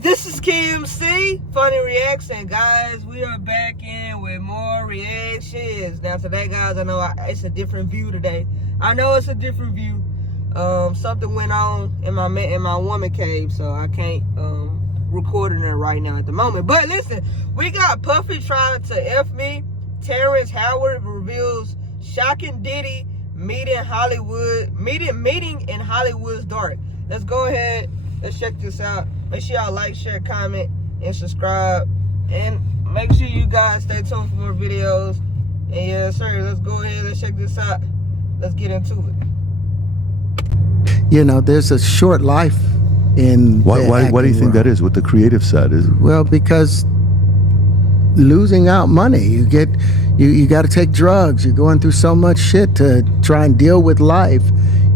This is KeymC, Funny Reaction, guys. We are back in with more reactions. Now today, guys, I know it's a different view today. I know it's a different view. Something went on in my woman cave, so I can't record it right now at the moment. But listen, we got Puffy trying to F me. Terrence Howard reveals shocking Diddy meeting in Hollywood's dark. Let's go ahead. Let's check this out. Make sure y'all like, share, comment, and subscribe. And make sure you guys stay tuned for more videos. And yes, sir, let's go ahead and check this out. Let's get into it. You know, there's a short life in why do you think that is with the creative side? Well, because losing out money, you got to take drugs. You're going through so much shit to try and deal with life.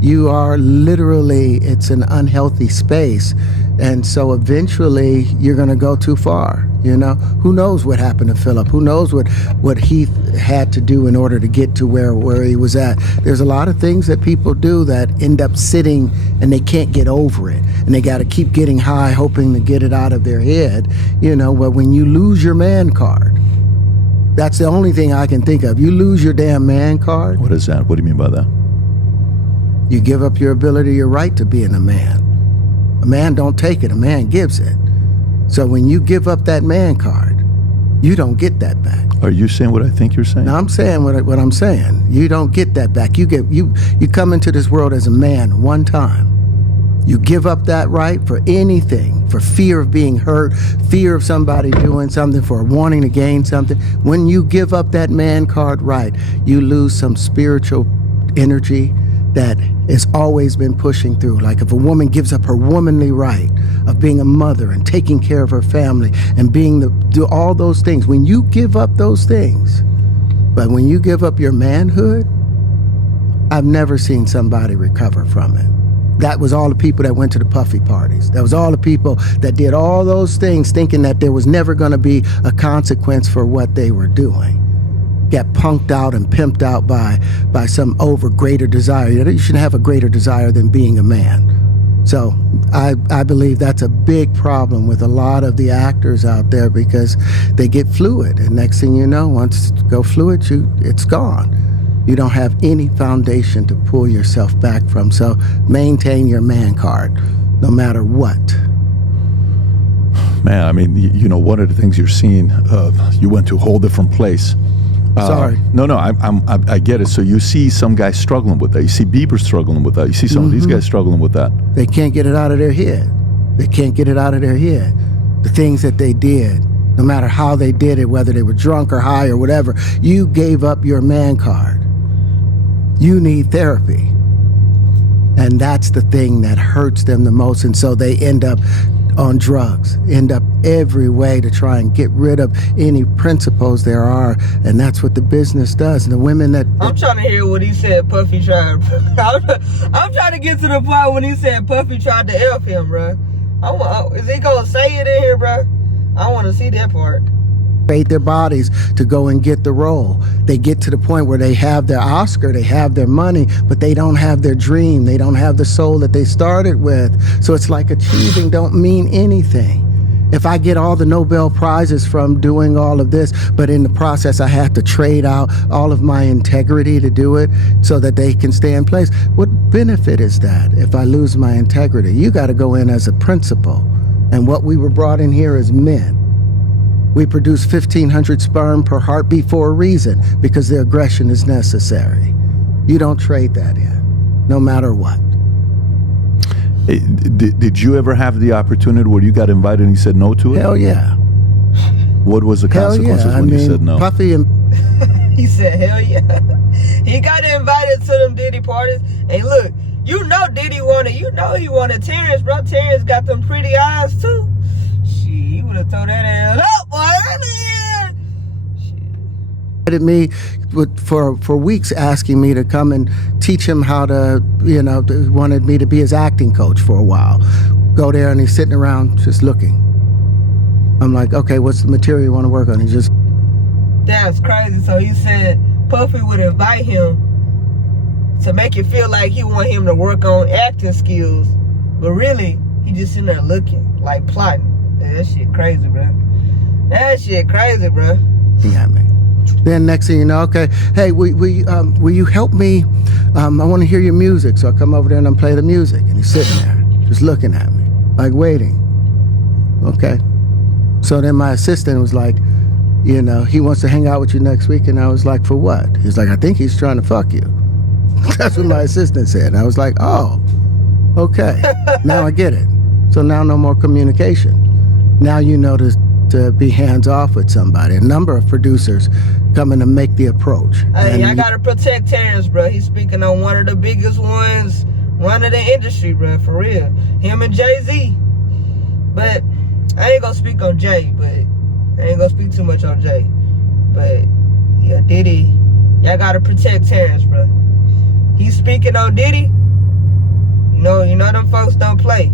You are literally, it's an unhealthy space. And so eventually you're going to go too far. You know, who knows what happened to Philip? Who knows what he had to do in order to get to where he was at? There's a lot of things that people do that end up sitting and they can't get over it. And they got to keep getting high, hoping to get it out of their head. You know, but when you lose your man card, that's the only thing I can think of. You lose your damn man card. What is that? What do you mean by that? You give up your ability, your right to being a man. A man don't take it, a man gives it. So when you give up that man card, you don't get that back. Are you saying what I think you're saying? No, I'm saying what I'm saying. You don't get that back. You come into this world as a man one time. You give up that right for anything, for fear of being hurt, fear of somebody doing something, for wanting to gain something. When you give up that man card right, you lose some spiritual energy that has always been pushing through. Like if a woman gives up her womanly right of being a mother and taking care of her family and do all those things, when you give up those things, but when you give up your manhood, I've never seen somebody recover from it. That was all the people that went to the Puffy parties. That was all the people that did all those things thinking that there was never going to be a consequence for what they were doing. Get punked out and pimped out by some greater desire. You shouldn't have a greater desire than being a man. So I believe that's a big problem with a lot of the actors out there, because they get fluid, and next thing you know, once you go fluid, it's gone. You don't have any foundation to pull yourself back from. So maintain your man card, no matter what. Man, I mean, you know, one of the things you're seeing, you went to a whole different place. Sorry. No, I get it. So you see some guys struggling with that. You see Bieber struggling with that. You see some of these guys struggling with that. They can't get it out of their head. They can't get it out of their head. The things that they did, no matter how they did it, whether they were drunk or high or whatever, you gave up your man card. You need therapy. And that's the thing that hurts them the most. And so they end up on drugs, end up every way to try and get rid of any principles there are, and that's what the business does. And the women that I'm trying to hear what he said Puffy tried. I'm trying to get to the part when he said Puffy tried to F him, bro. Is he gonna say it in here, bro? I want to see that part. Create their bodies to go and get the role. They get to the point where they have their Oscar, they have their money, but they don't have their dream. They don't have the soul that they started with. So it's like achieving don't mean anything. If I get all the Nobel Prizes from doing all of this, but in the process I have to trade out all of my integrity to do it so that they can stay in place, what benefit is that if I lose my integrity? You got to go in as a principal. And what we were brought in here as men. We produce 1,500 sperm per heartbeat for a reason, because the aggression is necessary. You don't trade that in, no matter what. Did you ever have the opportunity where you got invited and you said no to it? Hell yeah. What was the consequences when you said no? Puffy and he said, hell yeah. He got invited to them Diddy parties. And look, you know Diddy wanted, he wanted Terrence, bro. Terrence got them pretty eyes too. He would have thrown that ass up, boy. Me for weeks, asking me to come and teach him how to, wanted me to be his acting coach for a while. Go there and he's sitting around just looking. I'm like, okay, what's the material you want to work on? He just... That's crazy. So he said Puffy would invite him to make it feel like he want him to work on acting skills, but really he just sitting there looking, like plotting. Yeah, that shit crazy, bro. That shit crazy, bro. You got me. Then next thing you know, okay, hey, will you help me? I want to hear your music. So I come over there and I play the music. And he's sitting there, just looking at me, like waiting. Okay. So then my assistant was like, you know, he wants to hang out with you next week. And I was like, for what? He's like, I think he's trying to fuck you. That's what my assistant said. And I was like, oh, okay. Now I get it. So now no more communication. Now you know to be hands off with somebody. A number of producers coming to make the approach. Hey, I gotta protect Terrence, bro. He's speaking on one of the biggest ones, one of the industry, bro, for real. Him and Jay-Z. But I ain't gonna speak on Jay, but I ain't gonna speak too much on Jay. But yeah, Diddy, y'all gotta protect Terrence, bro. He's speaking on Diddy. You know them folks don't play.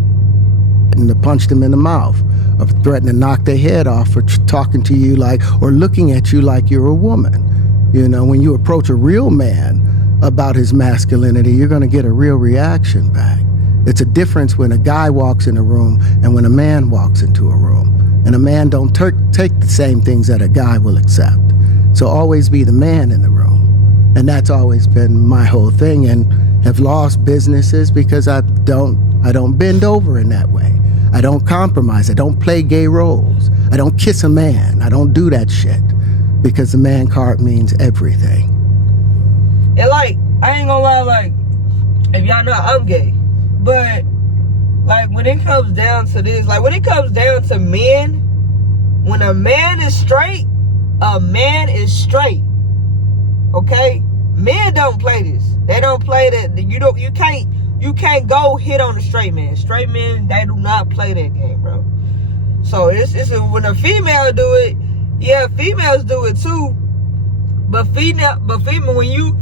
And to punch them in the mouth, or threaten to knock their head off for talking to you like, or looking at you like you're a woman. You know, when you approach a real man about his masculinity, you're gonna get a real reaction back. It's a difference when a guy walks in a room and when a man walks into a room. And a man don't take the same things that a guy will accept. So always be the man in the room. And that's always been my whole thing, and have lost businesses because I don't bend over in that way. I don't compromise. I don't play gay roles. I don't kiss a man. I don't do that shit because the man card means everything. And like, I ain't gonna lie, like, if y'all know I'm gay, but like when it comes down to this, like when it comes down to men, when a man is straight, a man is straight. Okay? Men don't play this. They don't play that. You can't go hit on a straight man. Straight men, they do not play that game, bro. So it's when a female do it, yeah, females do it too. But female, when you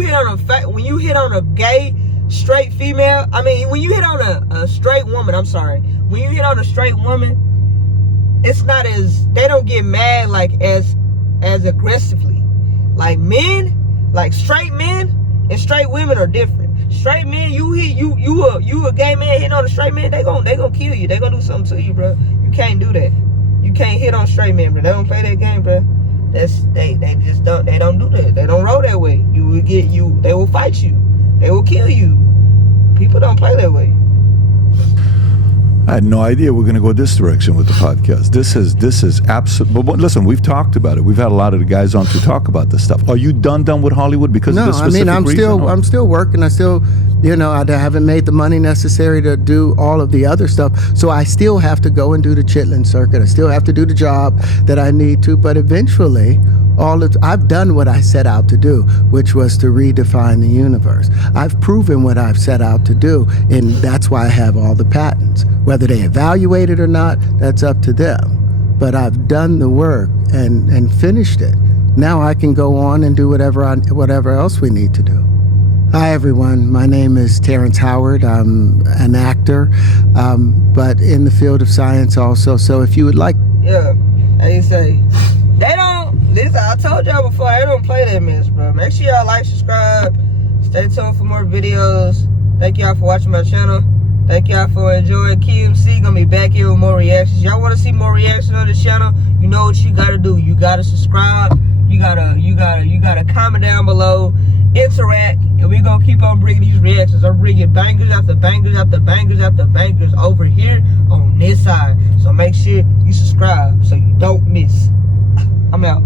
hit on a gay straight female, I mean when you hit on a straight woman, I'm sorry. When you hit on a straight woman, it's not as, they don't get mad like as aggressively. Like men, like straight men and straight women are different. Straight men, you a gay man hitting on a straight man, they gonna kill you. They gonna do something to you, bro. You can't do that. You can't hit on straight men, bro. They don't play that game, bro. They just don't do that. They don't roll that way. They will fight you. They will kill you. People don't play that way. I had no idea we're going to go this direction with the podcast. This is absolute. But listen, we've talked about it. We've had a lot of the guys on to talk about this stuff. Are you done with Hollywood because of this specific reason? I'm still working. I still, I haven't made the money necessary to do all of the other stuff. So I still have to go and do the chitlin circuit. I still have to do the job that I need to. But eventually, I've done what I set out to do, which was to redefine the universe. I've proven what I've set out to do, and that's why I have all the patents. Whether they evaluate it or not, that's up to them. But I've done the work and finished it. Now I can go on and do whatever else we need to do. Hi everyone, my name is Terrence Howard. I'm an actor, but in the field of science also. So if you would like... Yeah, as you say, they don't, listen, I told y'all before, they don't play that mess, bro. Make sure y'all like, subscribe, stay tuned for more videos. Thank y'all for watching my channel. Thank y'all for enjoying. Keymc gonna be back here with more reactions. Y'all wanna see more reactions on this channel? You know what you gotta do. You gotta subscribe. You gotta comment down below, interact, and we gonna keep on bringing these reactions. I'm bringing bangers after bangers after bangers after bangers over here on this side. So make sure you subscribe so you don't miss. I'm out.